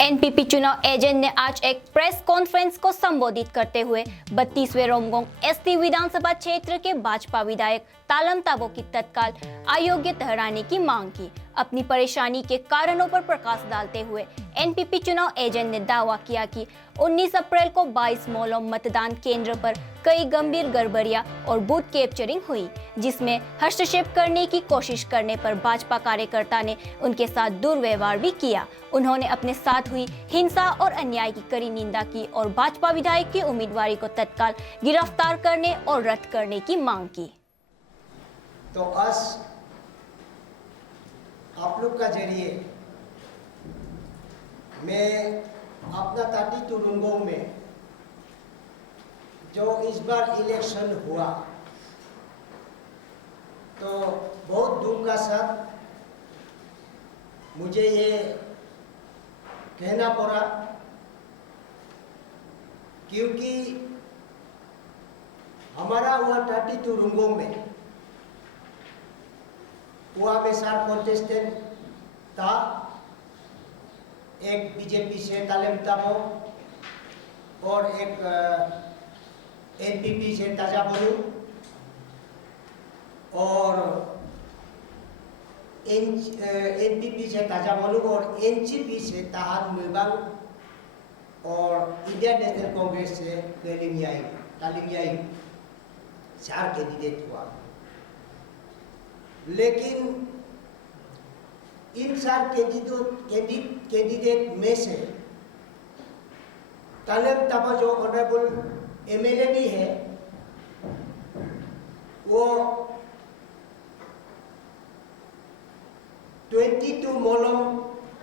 NPP चुनाव agent ने आज एक प्रेस कॉन्फ्रेंस को संबोधित करते हुए 32वें रोमगोंग एसटी विधानसभा क्षेत्र के भाजपा विधायक तालम ताबो की तत्काल अयोग्य ठहराने की मांग की। अपनी परेशानी के कारणों पर प्रकाश डालते हुए एनपीपी चुनाव एजेंट ने दावा किया कि 19 अप्रैल को 22 मोलम मतदान केंद्र पर कई गंभीर गड़बड़ियां और बूथ कैप्चरिंग हुई, जिसमें हस्तक्षेप करने की कोशिश करने पर भाजपा कार्यकर्ता ने उनके साथ दुर्व्यवहार भी किया। उन्होंने अपने साथ हुई हिंसा और अन्याय की कड़ी निंदा की और भाजपा विधायक की उम्मीदवारी को तत्काल गिरफ्तार करने और रद्द करने की मांग की। तो आज आप लोग का जरिए मैं अपना 32 रोमगोंग में जो इस बार इलेक्शन हुआ तो बहुत दुख का साथ मुझे ये कहना पड़ा, क्योंकि हमारा हुआ 32 रोमगोंग में हुआ में 4 कॉन्टेस्टेंट था। एक बीजेपी से तालेम ताबो और एक एनपीपी से ताजा बोलू और एनपीपी से ताजा बोलू और एनसीपी से ताहान मुइबांग और इंडियन नेशनल कांग्रेस से तालिमयाई 4 कैंडिडेट हुआ। लेकिन इन 4 कैंडिडेट में से तालेम ताबा जो ऑनरेबल एमएलए भी है वो 22 मोलम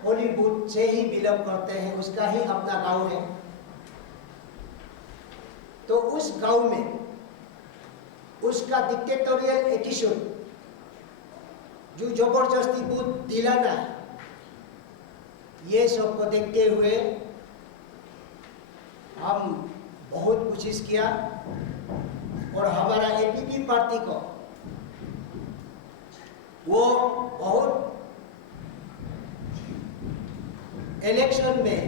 पोलिंग बूथ से ही बिलोंग करते हैं, उसका ही अपना गांव है। तो उस गांव में उसका डिक्टेटोरियल एटीट्यूड जो जबरदस्ती बूथ दिलाना, ये सब को देखते हुए हम बहुत कोशिश किया और हमारा एनपीपी पार्टी को वो बहुत इलेक्शन में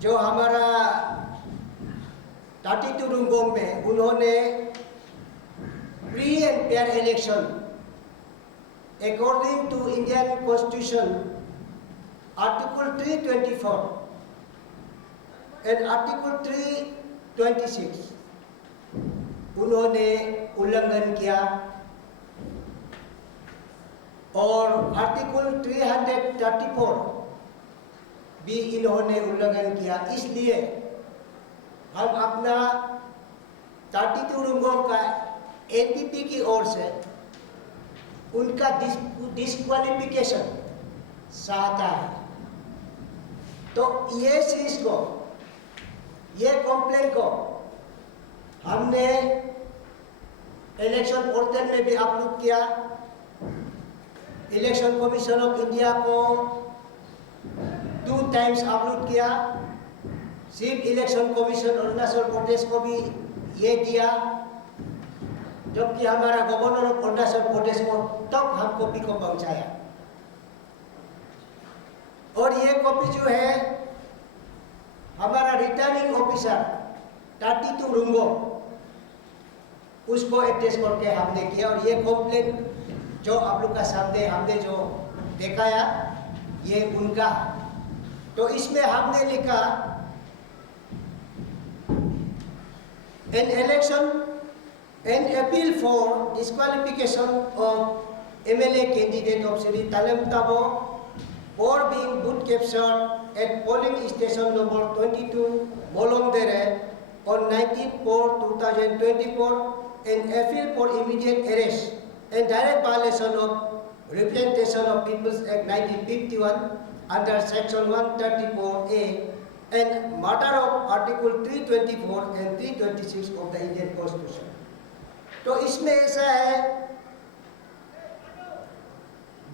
जो हमारा 32 रोमगोंग में उन्होंने free and fair election according to Indian Constitution Article 324 and Article 326 उन्होंने उल्लंघन किया और आर्टिकल 334 भी इन्होंने उल्लंघन किया। इसलिए हम अपना 32 रोमगोंग का एनपीपी की ओर से उनका डिस्क्वालिफिकेशन चाहता है। तो ये चीज को, ये कंप्लेंट को हमने इलेक्शन पोर्टल में भी अपलोड किया, इलेक्शन कमीशन ऑफ इंडिया को 2 टाइम्स अपलोड किया, chief election commission Arunachal Pradesh को भी ये दिया, जबकि हमारा गवर्नर ऑफ अरुणाचल प्रदेश को तब हम कॉपी को पहुंचाया। और ये कॉपी जो है हमारा रिटर्निंग ऑफिसर 32 रोमगोंग उसको एड्रेस करके हमने किया और ये कंप्लेंट जो आप लोग का सामने हमने जो दिखाया ये उनका। तो इसमें हमने लिखा an election an appeal for disqualification of MLA candidate of Sri Talam Tabo for being booth captured at polling station number 22 Molongdere on 19/4/2024 and appeal for immediate arrest and direct violation of Representation of People's Act 1951 under Section 134A and matter of Article 324 and 326 of the Indian Constitution। तो इसमें ऐसा है,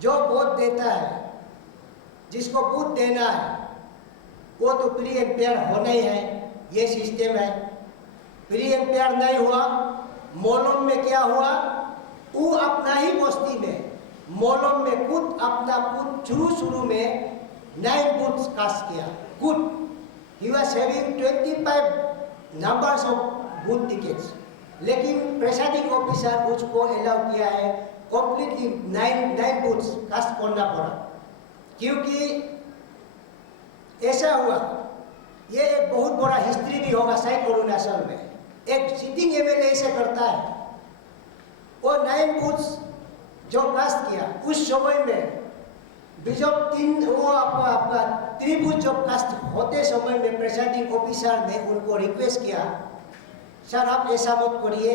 जो vote देता है, जिसको vote देना है वो तो फ्री एंड फेयर होना ही है, ये सिस्टम है। फ्री एंड फेयर नहीं हुआ, मोलम में क्या हुआ, वो अपना ही बस्ती में मोलम में खुद अपना खुद शुरू में 9 booths कास्ट किया. Good. He was having 25 numbers of booth tickets. लेकिन प्रेसाइडिंग ऑफिसर उसको अलाउ किया है कंप्लीटली 9 बूथ्स कास्ट करना पड़ा. क्योंकि ऐसा हुआ, ये एक बहुत बड़ा हिस्ट्री भी होगा साइड अरुणाचल में. एक सिटिंग एमएलए ऐसे करता है, वो 9 बूथ्स जो कास्ट किया उस समय में जब आपका त्रिभुज जब कास्ट होते समय में प्रेसाइडिंग ऑफिसर ने उनको रिक्वेस्ट किया, सर आप ऐसा मत करिए,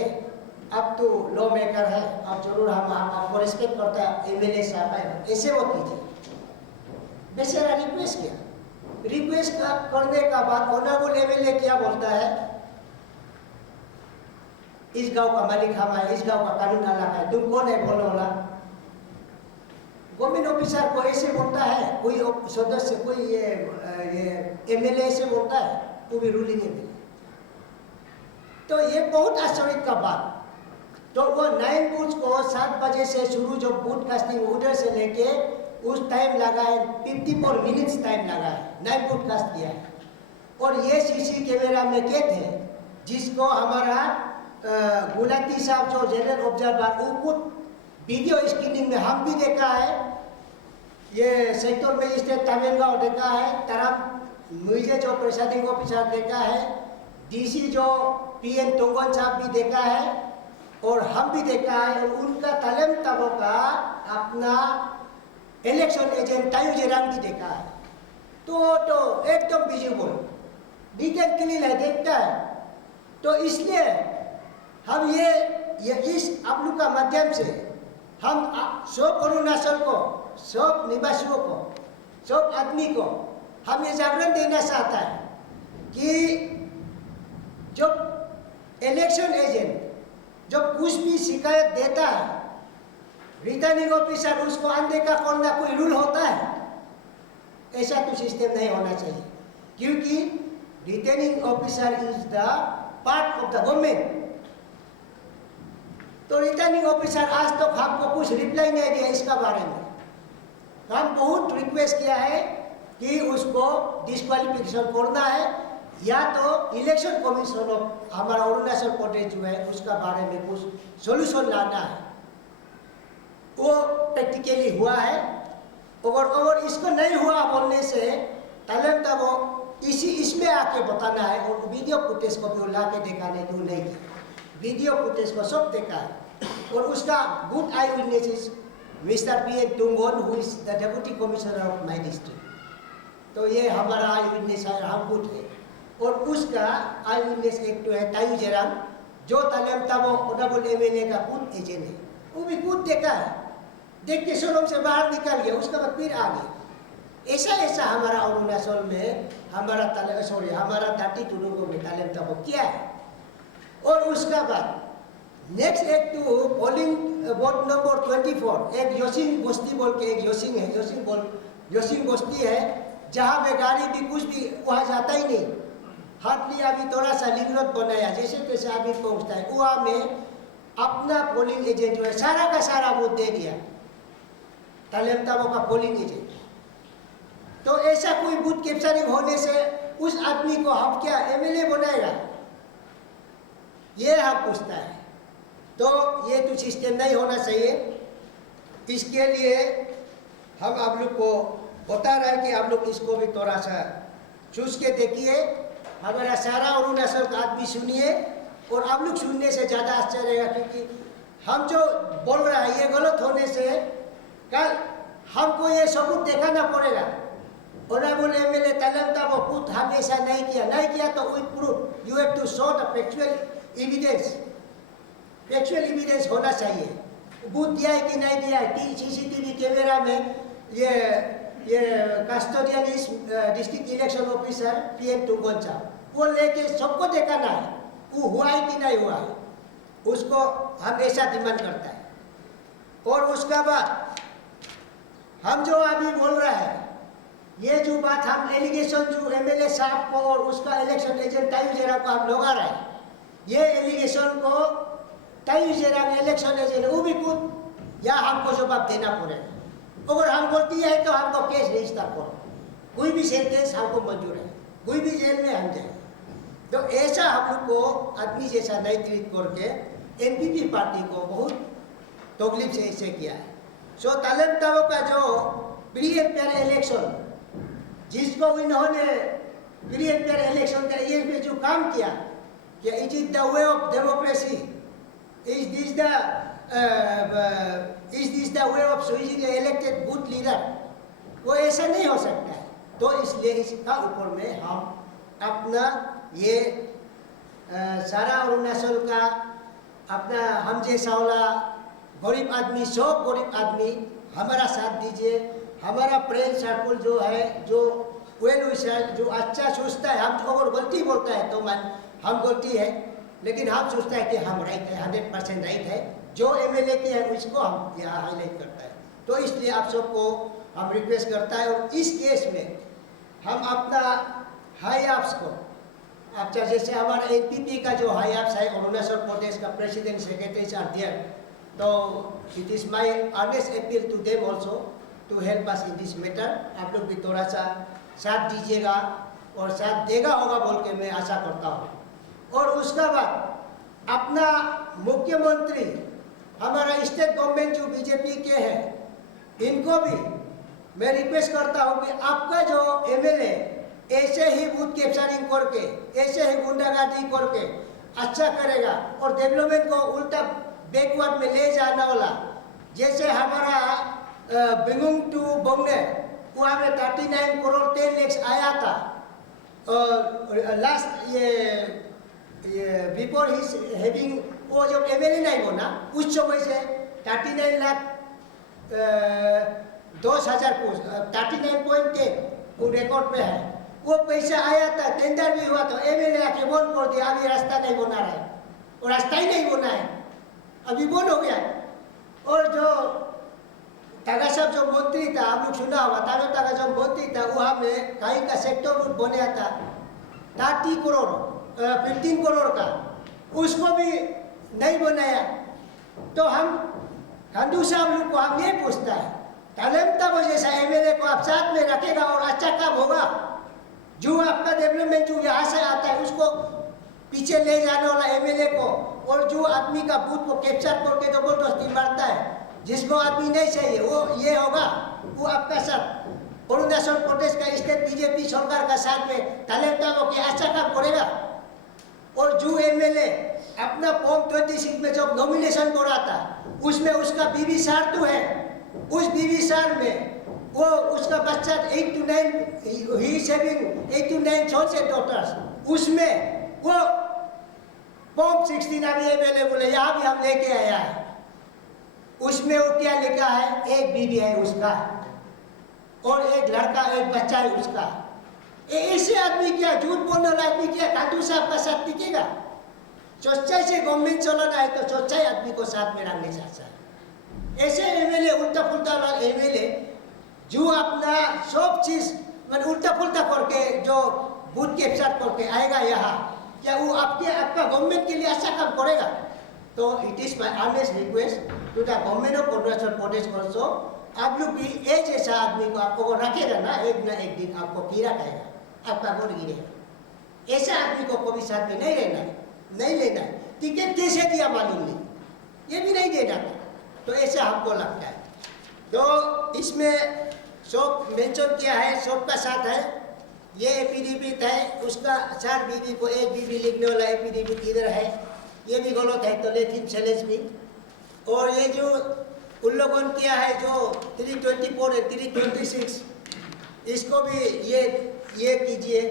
आप तो लॉ मेकर है, आप जरूर हम आपको रिस्पेक्ट करता है, एमएलए साहब है, ऐसे मत कीजिए. बेचारा रिक्वेस्ट किया. रिक्वेस्ट करने का बाद ऑनरेबल एमएलए क्या बोलता है, इस गांव का मालिक हम है, इस गांव का कानून अलग है, तुम कौन है बोलो ना. गवर्नमेंट ऑफिसर को ऐसे बोलता है, कोई सदस्य कोई ये एमएलए ऐसे बोलता है, वो भी रूलिंग एमएलए. तो ये बहुत आश्चर्य का बात. तो वो 9 बूथ को 7 बजे से शुरू जो बूथ कास्टिंग उधर से लेके उस टाइम लगा है 54 मिनट्स टाइम लगा है. 9 बूथ कास्ट किया है. और ये सीसी कैमरा में क्या थे, जिसको हमारा गुलाटी साहब जो जनरल ऑब्जर्वर वो वीडियो स्क्रीनिंग में हम भी देखा है, ये सेक्टर मजिस्ट्रेट तमिलगांव देखा है, तरम मुझे जो प्रेसाइडिंग ऑफिसर देखा है, डीसी जो पीएन तोंगन साहब भी देखा है, और हम भी देखा है. और उनका तलम तबो का अपना इलेक्शन एजेंट तायू जेराम भी देखा है. तो एकदम विजिबल नीट एंड क्लीन है, देखता है. तो इसलिए हम ये इस आप लोग का माध्यम से हम सब अरुणाचल को, सब निवासियों को, सब आदमी को हम ये जागरण देना चाहता है कि जब इलेक्शन एजेंट जब कुछ भी शिकायत देता है, रिटर्निंग ऑफिसर उसको अनदेखा करना कोई रूल होता है? ऐसा तो सिस्टम नहीं होना चाहिए, क्योंकि returning officer is the part of the government. तो रिटर्निंग ऑफिसर आज तक हमको कुछ रिप्लाई नहीं दिया इसका बारे में. हम बहुत रिक्वेस्ट किया है कि उसको डिस्क्वालिफिकेशन करना है, या तो इलेक्शन कमीशन ऑफ हमारा अरुणाचल प्रदेश जो है उसका बारे में कुछ सोल्यूशन लाना है. वो प्रैक्टिकली हुआ है, और इसको नहीं हुआ बोलने से तलब तब वो इसमें आके बताना है. और वीडियो फुटेज को भी ला के दिखाने क्यों नहीं किया, वीडियो फुटेज को सब देखा है. और उसका good I witness is mister PN Thungon, who is the deputy commissioner of my district. तो ये हमारा आई विटनेस है, हम गुड है. और उसका आई विटनेस एक तो है तायू जेराम, जो तलम तबो ऑनरेबल एमएलए का गुड एजेंट है, वो भी गुड देखा है, देख के शोरूम से बाहर निकल गया, उसका बाद फिर आ गया. ऐसा हमारा अरुणाचल में हमारा 32 में तलम तबो किया है. और उसका बाद नेक्स्ट एक तो पोलिंग बोर्ड नंबर 24, एक योसिंग बस्ती बोल के एक योसिंग है, योसिंग बस्ती है, जहाँ पे गाड़ी भी कुछ भी वहाँ जाता ही नहीं. हार्डली अभी थोड़ा सा लिंक रोड बनाया, जैसे तैसे आदमी पहुँचता है. वहाँ में अपना पोलिंग एजेंट जो है सारा का सारा वोट दे दिया, तलम तबो का पोलिंग एजेंट. तो ऐसा कोई बूथ कैप्चरिंग होने से उस आदमी को हम क्या एमएलए बनाएगा, ये हम पूछता है. तो ये तो सिस्टम नहीं होना चाहिए. इसके लिए हम आप लोग को बता रहे हैं कि आप लोग इसको भी थोड़ा सा चूस के देखिए. हमारा सारा अरुणाचल का आदमी सुनिए, और आप लोग सुनने से ज़्यादा आश्चर्य रहेगा, क्योंकि हम जो बोल रहे हैं ये गलत होने से कल हमको ये सबूत दिखाना पड़ेगा. ऑनरेबल एमएलए तलम तबो खुद हम ऐसा नहीं किया तो with proof you have to show the factual evidence होना चाहिए. बूथ दिया है कि नहीं दिया है, सीसीटीवी कैमरा में ये custodian district election officer PN Thungon साहब, वो लेके सबको दिखाना है वो हुआ है कि नहीं हुआ है, उसको हम ऐसा डिमांड करता है. और उसका बाद हम जो अभी बोल रहे हैं, ये जो बात हम एलिगेशन जो एमएलए साहब को और उसका इलेक्शन एजेंट तायू जेराम को हम लगा रहे हैं, ये एलिगेशन को तायू जेराम इलेक्शन एजेंट वो भी खुद या हमको जवाब देना पड़ेगा. अगर हम गलती है तो हमको केस रजिस्टर करो. कोई भी सेंटेंस हमको मंजूर है, कोई भी जेल में हम जाए। तो ऐसा हम लोग को आदमी जैसा नहीं ट्रीट करके एनपीपी पार्टी को बहुत तकलीफ से इसे किया है। सो तालेम ताबो का जो प्री एंड फेयर इलेक्शन, जिसको इन्होंने प्री एंड फेयर इलेक्शन का ये में जो काम किया, क्या it is the way of democracy, is this the way of choosing elected good leader, वो ऐसा नहीं हो सकता है। तो इसलिए इसका ऊपर में हम अपना ये सारा अरुणाचल का अपना हम जैसा वाला गरीब आदमी, सब गरीब आदमी हमारा साथ दीजिए। हमारा फ्रेंड सर्कल जो है, जो वेल विशर, जो अच्छा सोचता है, हम अगर गलती बोलता है तो हम गलती है, लेकिन हम सोचता है कि हम राइट है, 100% राइट है। जो एमएलए के है उसको हम यहाँ हाईलाइट करता है। तो इसलिए आप सबको हम रिक्वेस्ट करता है। और इस केस में हम अपना हाई अप्स को, अच्छा जैसे हमारा एनपीपी का जो हाई अप्स है, अरुणाचल प्रदेश का प्रेसिडेंट सेक्रेटरी आर देयर, तो it is my earnest appeal to them also to help us in this matter. आप लोग भी थोड़ा सा साथ दीजिएगा और साथ देगा होगा बोल के मैं आशा करता हूँ। और उसका बाद अपना मुख्यमंत्री, हमारा स्टेट गवर्नमेंट जो बीजेपी के हैं, इनको भी मैं रिक्वेस्ट करता हूँ कि आपका जो एमएलए ऐसे ही बूथ कैप्चरिंग करके, ऐसे ही गुंडागर्दी करके अच्छा करेगा और डेवलपमेंट को उल्टा बैकवर्ड में ले जाने वाला, जैसे हमारा बिंगुंग टू बोंगने वहाँ में 39 करोड़ 10 लाख आया था। लास्ट ये बिफोर हिज हैविंग, वो जब एमएलए नहीं बना उस समय से 39 लाख 10,000 को 39.10 वो रिकॉर्ड पे है। वो पैसा आया था, टेंडर भी हुआ, तो एमएलए आके बंद कर दिया। अभी रास्ता नहीं बना रहा है, और रास्ता ही नहीं बना है, अभी बंद हो गया। और जो तागा साहब जो मंत्री था, आप लोग सुना होगा, तागा जो मंत्री था, वहाँ में कहीं का सेक्टर रूट बनाया था 30 करोड़ 15 करोड़ का, उसको भी नहीं बनाया। तो हम खंडू साहब लोग को हम ये पूछता है, तालेम ताबो जैसा एमएलए को आप साथ में रखेगा और अच्छा काम होगा। जो आपका डेवलपमेंट जो यहाँ से आता है उसको पीछे ले जाने वाला एमएलए को, और जो आदमी का बूथ को कैप्चर करके जबरदस्ती मारता है, जिसको आदमी नहीं चाहिए, वो ये होगा, वो आपका साथ अरुणाचल प्रदेश का स्टेट बीजेपी सरकार का साथ में तालेम ताबो के अच्छा काम करेगा। और जो एमएलए अपना फॉर्म 26 में जब नॉमिनेशन करा था, उसमें उसका बीवी सार तो है, उस बीवी सार में वो उसका बच्चा 8 to 9 ही is having 8 to 9 sons and daughters, उसमें वो फॉर्म 16 अभी एमएलए बोले यहाँ भी हम लेके आया है, उसमें वो क्या लिखा है, एक बीवी है उसका और एक लड़का, एक बच्चा है उसका। ऐसे आदमी क्या, झूठ बोलने वाला आदमी क्या खाटू साहब का साथ टिकेगा? सच्चाई से गवर्नमेंट चलाना है तो सच्चाई आदमी को साथ में रखने चाहता है। ऐसे एमएलए उल्टा पुल्टा वाला एमएलए जो अपना सब चीज उल्टा पुल्टा करके जो बूथ कैप्चर करके आएगा यहाँ, क्या वो आपका गवर्नमेंट के लिए अच्छा काम करेगा? तो it is my earnest request to the government of Arunachal Pradesh also, आप लोग भी एक जैसा आदमी को आपको रखेगा ना एक दिन आपको कीड़ा खाएगा, आपका गोद गिरेगा। ऐसा आदमी को कभी साथ में नहीं रहना है, नहीं लेना है। टिकट कैसे दिया मालूम नहीं, ये भी नहीं देना था, तो ऐसा हमको लगता है। तो इसमें सब मेंशन किया है, सबका साथ है। ये एफिडेविट है, उसका 4 बीबी को 1 बीबी लिखने वाला एफिडेविट इधर है, ये भी गलत है, तो लेकिन चैलेंज भी। और ये जो उल्लंघन किया है जो 324 और 326, इसको भी ये कीजिए।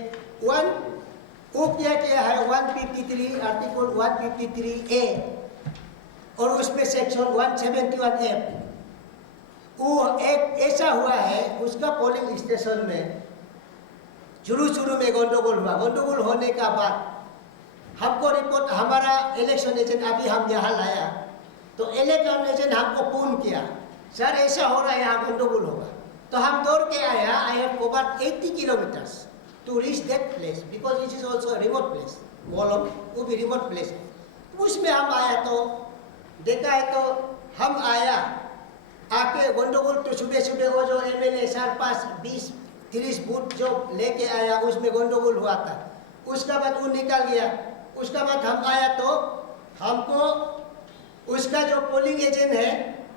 वो क्या किया है 153 आर्टिकल 153A और उसमें सेक्शन 171F, वो एक ऐसा हुआ है, उसका पोलिंग स्टेशन में शुरू में गंडगोल हुआ। गंडगोल होने का बाद हमको रिपोर्ट, हमारा इलेक्शन एजेंट अभी हम यहाँ लाया, तो इलेक्शन एजेंट हमको फोन किया, सर ऐसा हो रहा है, यहाँ गंडगोल होगा। तो हम दौड़ के आया, I have covered 80 kilometres to reach that place because it is also remote place, वो भी रिमोट प्लेस है। तो उसमें हम आया तो देखा है, तो हम आया आके गंडगोल, तो सुबह सुबह वो जो एमएलए 4-5-20 30 बूथ जो लेके आया उसमें गंडगोल हुआ था। उसका बाद वो निकल गया। उसका बाद हम आया तो हमको उसका जो पोलिंग एजेंट है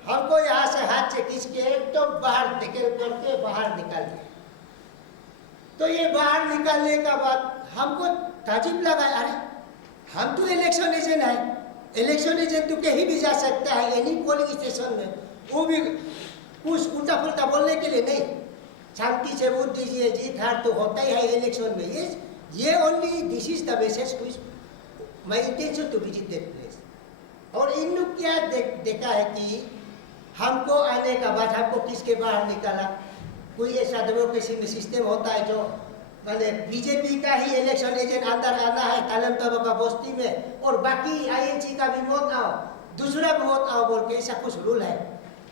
हमको यहाँ से हाथ से खींच के तो बाहर निकल करके बाहर निकाल दिया। तो ये बाहर निकालने का बाद हमको ताजुब लगा, अरे हम तो इलेक्शन एजेंट है, इलेक्शन एजेंट तो कहीं भी जा सकता है एनी पोलिंग स्टेशन में, वो भी कुछ उल्टा पुल्टा बोलने के लिए नहीं, शांति से वोट दीजिए, जीत हार तो होता ही है इलेक्शन में। ये only this is the message which my intention to visit that place. और इन लोग क्या देखा है कि हमको आने का बाद हमको किसके बाहर निकाला, कोई ऐसा डेमोक्रेसी में सिस्टम होता है जो मैंने बीजेपी का ही इलेक्शन एजेंट अंदर आना है तालमताबो का बस्ती में और बाकी आईएनसी का भी वोट आओ, दूसरा भी वोट आओ बोल के ऐसा कुछ रूल है।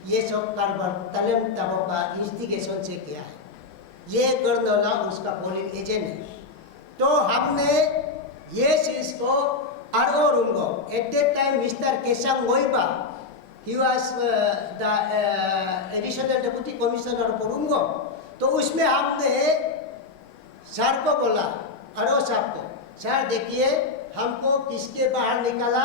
ये सब कारोबार तालमताबो का इंस्टिगेशन से किया है। ये कर्नला उसका पोलिंग एजेंट है। तो हमने ये चीज को आरो रुंगो at that time mister Kesang Goiba he was the additional deputy commissioner of Rungo। तो उसमें हमने सर को बोला, अरो साहब को, सर देखिए हमको किसके बाहर निकाला,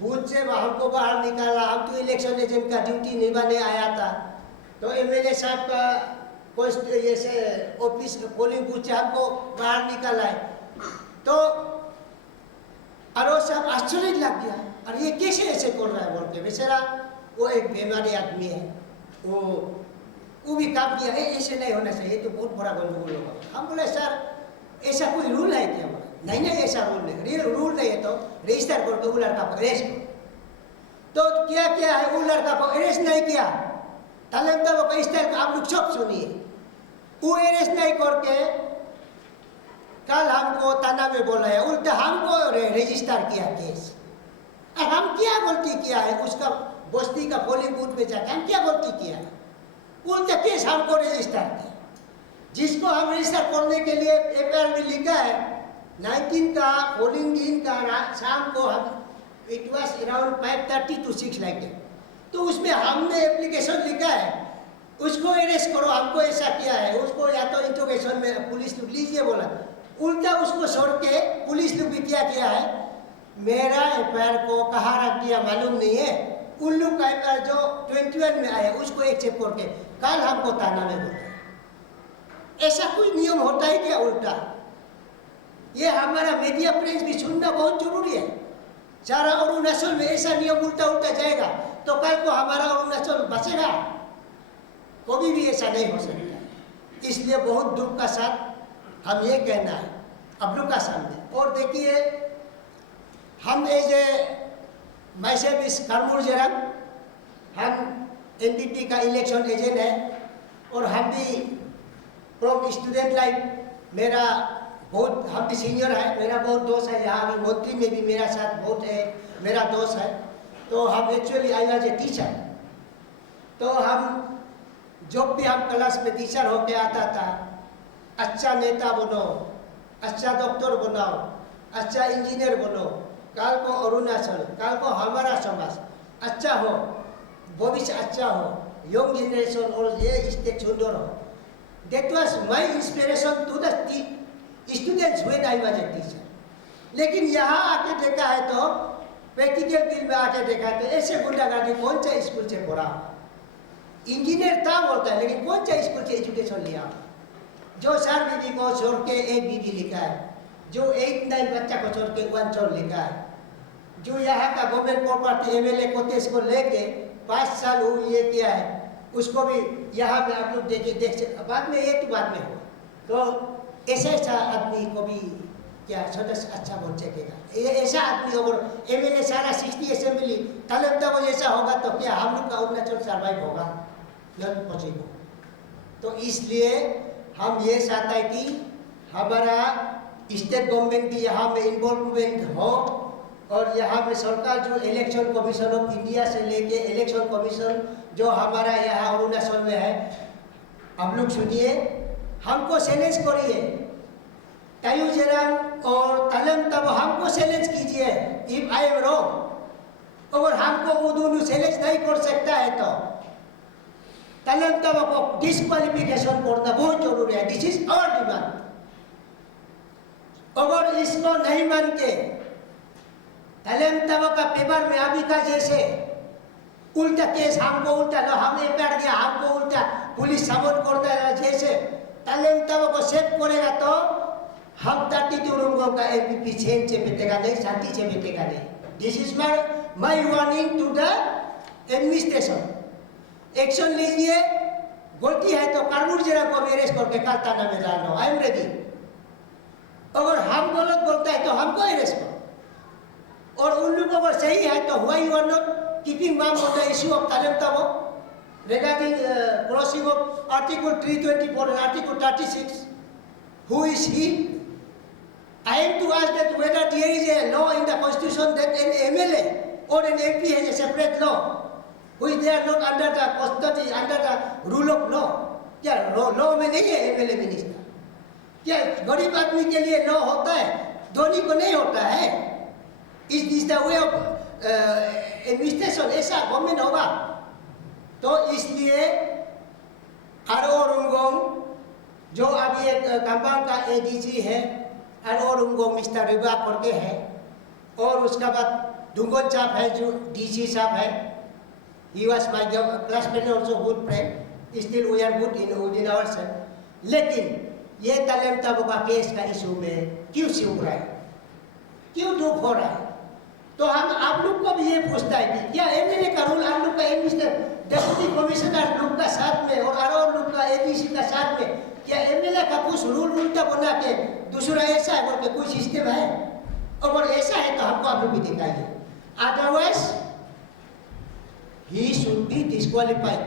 बूथ से हमको बाहर निकाला, हम तो इलेक्शन एजेंट का ड्यूटी निभाने आया था। तो एमएलए साहब का पोस्ट ये ऑफिस पोलिंग बूथ से हमको बाहर निकाला है। तो अरो साहब आश्चर्य लग गया, अरे ये कैसे ऐसे कर रहा है बोल के। बेचारा वो एक बीमारी आदमी है, वो भी काम किया है, ऐसे नहीं होना चाहिए, तो बहुत बड़ा गंदगोल होगा। हम बोले सर ऐसा कोई रूल है क्या? नहीं नहीं ऐसा रूल नहीं, रूल नहीं है तो रजिस्टर करके वो लड़का को अरेस्ट करो। तो क्या क्या है, वो लड़का को अरेस्ट नहीं किया, तालमताबो का स्टाइल आप लोग सब सुनिए, वो अरेस्ट नहीं करके कल हमको थाना में बोला है, उल्टा हमको रजिस्टर किया केस। हम क्या गलती किया है, उसका बस्ती का पोलिंग बूथ में जाकर हम क्या गलती किया है, उल्टा केस हमको रजिस्टर किया। जिसको हम रजिस्टर करने के लिए एफआईआर में लिखा है 19 का पोलिंग दिन का शाम को हम it was around 5:30 to 6 like that. तो उसमें हमने एप्लीकेशन लिखा है उसको अरेस्ट करो, हमको ऐसा किया है, उसको या तो इंट्रोगेशन में पुलिस लोग लीजिए बोला, उल्टा उसको छोड़ के पुलिस लोग भी क्या किया है, मेरा एफआईआर को कहाँ रख दिया मालूम नहीं है, उन लोग का एफआईआर जो 21 में आया उसको एक्सेप्ट करके कल हमको थाना में बोला। ऐसा कोई नियम होता है क्या उल्टा? ये हमारा मीडिया प्रेस भी सुनना बहुत जरूरी है। सारा अरुणाचल में ऐसा नियम उल्टा उल्टा जाएगा तो कल को हमारा अरुणाचल बचेगा? कभी भी ऐसा नहीं हो सकता। इसलिए बहुत दुख का साथ हम ये कहना है आप लोग का सामने। और देखिए हम एज ए मैसेब इस करमुर जरंग, हम एनडीपी का इलेक्शन एजेंट है और हम भी फ्रॉम स्टूडेंट लाइफ, मेरा बहुत हम भी सीनियर है, मेरा बहुत दोस्त है यहाँ भी मंत्री में भी मेरा साथ बहुत है, मेरा दोस्त है। तो हम actually I was a teacher, तो हम जब भी हम क्लास में टीचर होके आता था, अच्छा नेता बनो, अच्छा डॉक्टर बनाओ, अच्छा इंजीनियर बनो, कल को अरुणाचल, कल को हमारा समाज अच्छा हो, भविष्य अच्छा हो, यंग जनरेशन और ये स्टेट सुंदर हो। That was my inspiration to the students when I was a teacher. लेकिन यहाँ आके देखा है तो प्रैक्टिकल फील्ड में आके देखा है तो ऐसे गुंडागर्दी कौन सा स्कूल से पढ़ा, इंजीनियर था बोलता है लेकिन कौन सा स्कूल से एजुकेशन लिया, जो 4 बीबी को छोड़ के 1 बीबी लिखा है, जो 8-9 बच्चा को छोड़ के 1 चोर लिखा है, जो यहाँ का गवर्नमेंट प्रॉपर्टी एमएलए कोटेज को लेके 5 साल वो ये किया है, उसको भी यहाँ पे आप लोग देखिए, बाद में ये तो बाद में हो। तो ऐसा आदमी को भी क्या सदस्य अच्छा बन सकेगा? ऐसा आदमी अगर एमएलए सारा 60 असेंबली तालमताबो जैसा होगा तो क्या हम लोग का अरुणाचल सर्वाइव होगा? Not possible. तो इसलिए हम ये चाहते हैं कि हमारा स्टेट गवर्नमेंट भी यहाँ में इन्वॉल्वमेंट हो और यहाँ में सरकार जो इलेक्शन कमीशन ऑफ इंडिया से लेके इलेक्शन कमीशन जो हमारा यहाँ अरुणाचल में है, हम लोग सुनिए, हमको चैलेंज करिए, तायू जरंग और तालमताबो हमको चैलेंज कीजिए। इफ आई एम रॉन्ग, अगर हमको वो दोनों चैलेंज नहीं कर सकता है तो तालम तबा को डिस्क्वालिफिकेशन करना बहुत जरूरी है। This is our demand. अगर इसको नहीं मानते तालम तबा का पेपर में अभी का जैसे उल्टा केस हमको उल्टा लो, हम एफआईआर दिया हमको उल्टा पुलिस समन करता है, जैसे तालम तबा को सेव करेगा तो हम 32 लोगों का एमपीपी चेंज से बैठेगा नहीं, शांति से बैठेगा नहीं। This is my warning to the administration. Action लीजिए, गलती है तो कानून जरा को अरेस्ट करके कालताना में डालना, आई एम रेडी। अगर हम गलत बोलता है तो हमको अरेस्ट करो, और उन लोगों को सही है तो why you are not keeping mum on the issue of तालम तबा regarding crossing of Article 324 and Article 36? Who is he? I am to ask that whether there is a law in the constitution that an MLA or an MP has a separate law, which they are not under the custody, under the rule of law. क्या law में नहीं है MLA minister? क्या गरीब आदमी के लिए law होता है, धोनी को नहीं होता है? Is this the way of administration? ऐसा गवर्नमेंट होगा? तो इसलिए आरो रुंगोंग जो अभी एक कंपाउंड का एडीजी है, आरो रुंगोंग मिस्टर रिबा करके है, और उसके बाद दुंगोन साहब है जो डीसी साहब है, he was my classmate also good friend, still we are good within ourselves। लेकिन ये तालम तबा का केस का इशू में क्यों चुप रहा है, क्यों चुप हो रहा है? तो हम आप लोग को भी ये पूछता है कि क्या एमएलए का रूल आप लोग का एडमिनिस्ट्रेटर डेप्यूटी कमिश्नर लोग का साथ में और आरो लोग का एडीसी का साथ में क्या एमएलए का कुछ रूल उल्टा बना के दूसरा ऐसा है बोल के कोई सिस्टम है? अगर ऐसा है तो हमको आप लोग भी दिखाइए, otherwise he should be disqualified.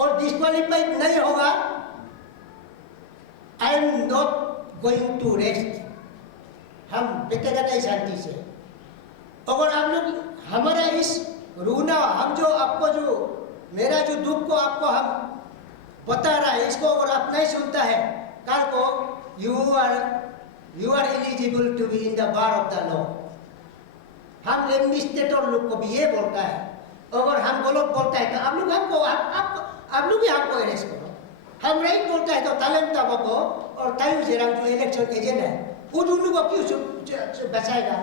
और डिस्क्वालिफाइड नहीं होगा, I am not going to rest. हम बैठेगा नहीं शांति से। अगर आप लोग हमारा इस रूना, हम जो आपको जो मेरा जो दुख को आपको हम बता रहा है, इसको अगर आप नहीं सुनता है, कल को you are eligible to be in the bar of the law. हम एडमिनिस्ट्रेटर लोग को भी ये बोलता है, अगर हम गलत बोलता है तो आप लोग हमको आप लोग भी हमको अरेस्ट करो। हम नहीं बोलता है तो तालम तबा को और तायू जेरांग जो इलेक्शन एजेंट है वो दोनों को क्यों बचाएगा?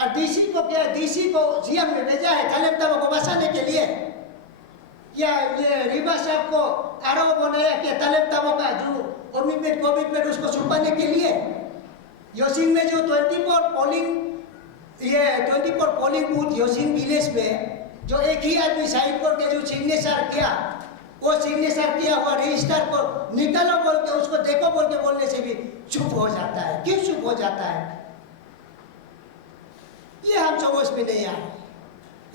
और डीसी को क्या, डीसी को सीएम ने भेजा है तालम तबा को बचाने के लिए? क्या ये रिबा साहब को आरोप बनाया क्या तालम तबा का जो कमिटमेंट उसको छुपाने के लिए? योसिंग में जो 24 पोलिंग बूथ योसिंग विलेज में जो एक ही आदमी साइन करके जो सिग्नेचर किया, वो सिग्नेचर किया हुआ रजिस्टर को निकालो बोल के, उसको देखो बोल के बोलने से भी चुप हो जाता है। क्यों चुप हो जाता है? ये हम समझ में नहीं आ रहा।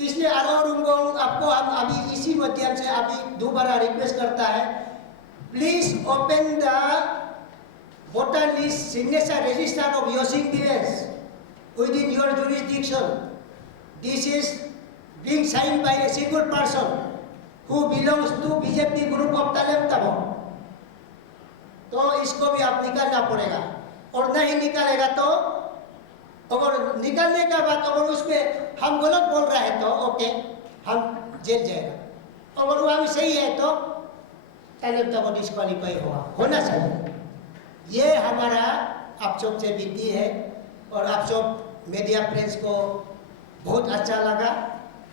इसलिए आरोप आपको हम अभी इसी माध्यम से अभी दोबारा रिक्वेस्ट करता है, please open the voter list signature register of Yosing village within your jurisdiction. This is being signed by a single person who belongs to BJP group of तालम तबा। तो इसको भी आप निकालना पड़ेगा, और नहीं निकालेगा तो अगर निकालने का बाद अगर उसमें हम गलत बोल रहे हैं तो ओके, हम जेल जाएगा। अगर वो अभी सही है तो तालम तबा डिस्क्वालीफाई होना चाहिए। ये हमारा आप सब से विनती है, और आप सब मीडिया प्रेस को बहुत अच्छा लगा।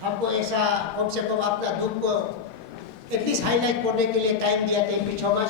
हमको ऐसा कम से कम अपना दुख को एटलीस्ट हाईलाइट करने के लिए टाइम दिया। Thank you so much.